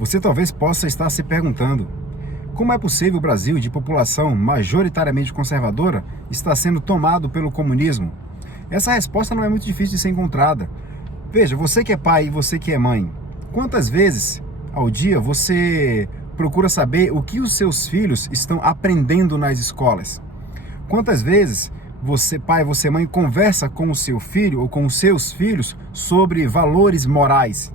Você talvez possa estar se perguntando: como é possível o Brasil, de população majoritariamente conservadora, estar sendo tomado pelo comunismo? Essa resposta não é muito difícil de ser encontrada. Veja, você que é pai e você que é mãe, quantas vezes ao dia você procura saber o que os seus filhos estão aprendendo nas escolas? Quantas vezes você, pai, você, mãe, conversa com o seu filho ou com os seus filhos sobre valores morais?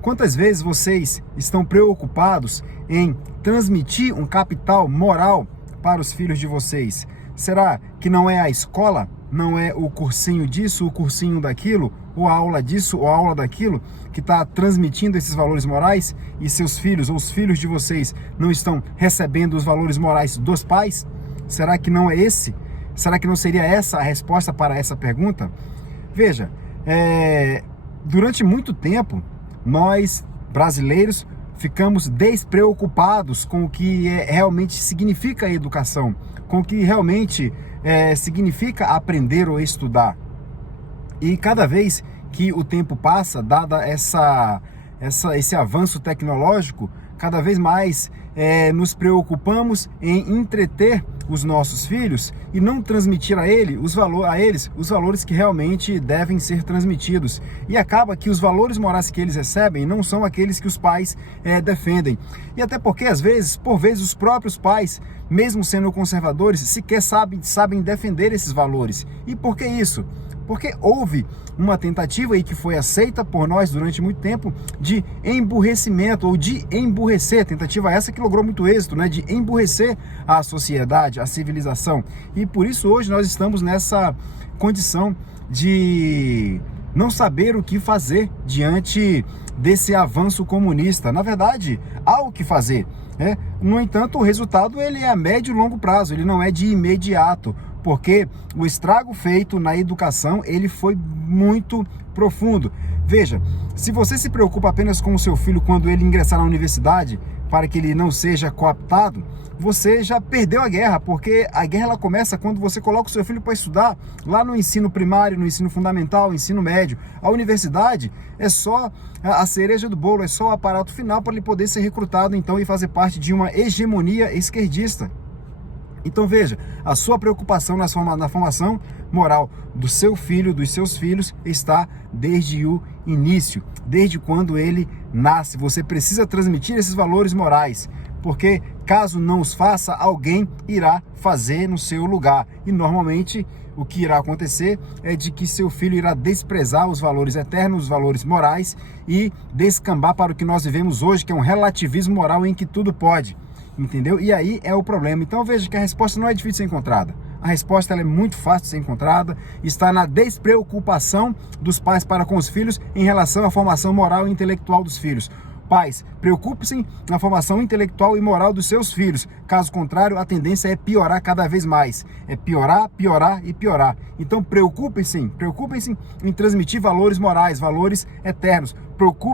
Quantas vezes vocês estão preocupados em transmitir um capital moral para os filhos de vocês? Será que não é a escola, não é o cursinho disso, o cursinho daquilo, ou a aula disso, ou a aula daquilo, que está transmitindo esses valores morais e seus filhos ou os filhos de vocês não estão recebendo os valores morais dos pais? Será que não é esse? Será que não seria essa a resposta para essa pergunta? Veja, durante muito tempo, nós, brasileiros, ficamos despreocupados com o que realmente significa a educação, com o que realmente significa aprender ou estudar. E cada vez que o tempo passa, dada esse avanço tecnológico, cada vez mais nos preocupamos em entreter os nossos filhos e não transmitir a eles os valores que realmente devem ser transmitidos. E acaba que os valores morais que eles recebem não são aqueles que os pais defendem. E até porque, por vezes, os próprios pais, mesmo sendo conservadores, sequer sabem defender esses valores. E por que isso? Porque houve uma tentativa aí que foi aceita por nós durante muito tempo de emburrecimento ou de emburrecer, tentativa essa que logrou muito êxito, né? De emburrecer a sociedade, a civilização. E por isso hoje nós estamos nessa condição de não saber o que fazer diante desse avanço comunista. Na verdade, há o que fazer, né? No entanto, o resultado ele é a médio e longo prazo, ele não é de imediato, porque o estrago feito na educação ele foi muito profundo. Veja, se você se preocupa apenas com o seu filho quando ele ingressar na universidade, para que ele não seja cooptado, você já perdeu a guerra, porque a guerra ela começa quando você coloca o seu filho para estudar lá no ensino primário, no ensino fundamental, ensino médio. A universidade é só a cereja do bolo, é só o aparato final para ele poder ser recrutado então e fazer parte de uma hegemonia esquerdista. Então veja, a sua preocupação na formação moral do seu filho, dos seus filhos, está desde o início, desde quando ele nasce. Você precisa transmitir esses valores morais, porque caso não os faça, alguém irá fazer no seu lugar. E normalmente o que irá acontecer é de que seu filho irá desprezar os valores eternos, os valores morais e descambar para o que nós vivemos hoje, que é um relativismo moral em que tudo pode. Entendeu? E aí é o problema. Então veja que a resposta não é difícil de ser encontrada. A resposta ela é muito fácil de ser encontrada. Está na despreocupação dos pais para com os filhos em relação à formação moral e intelectual dos filhos. Pais, preocupe-se na formação intelectual e moral dos seus filhos. Caso contrário, a tendência é piorar cada vez mais. É piorar, piorar e piorar. Então preocupem-se em transmitir valores morais, valores eternos.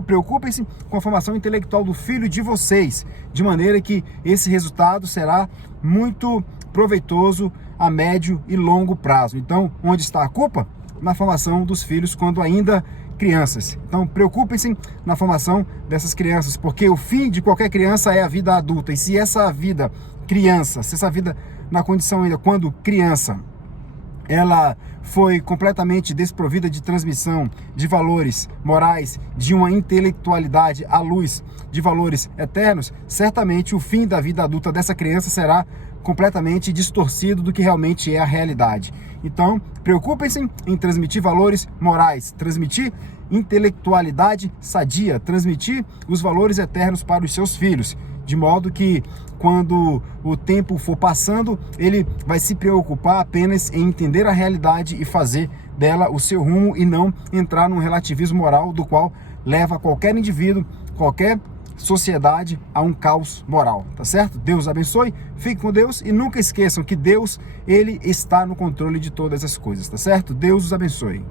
Preocupem-se com a formação intelectual do filho de vocês, de maneira que esse resultado será muito proveitoso a médio e longo prazo. Então, onde está a culpa? Na formação dos filhos quando ainda crianças. Então, preocupem-se na formação dessas crianças, porque o fim de qualquer criança é a vida adulta. E se essa vida criança, se essa vida na condição ainda quando criança, ela foi completamente desprovida de transmissão de valores morais, de uma intelectualidade à luz de valores eternos, certamente o fim da vida adulta dessa criança será completamente distorcido do que realmente é a realidade. Então, preocupem-se em transmitir valores morais, transmitir intelectualidade sadia, transmitir os valores eternos para os seus filhos, de modo que quando o tempo for passando, ele vai se preocupar apenas em entender a realidade e fazer dela o seu rumo e não entrar num relativismo moral do qual leva qualquer indivíduo, qualquer sociedade a um caos moral, tá certo? Deus abençoe, fique com Deus e nunca esqueçam que Deus, ele está no controle de todas as coisas, tá certo? Deus os abençoe.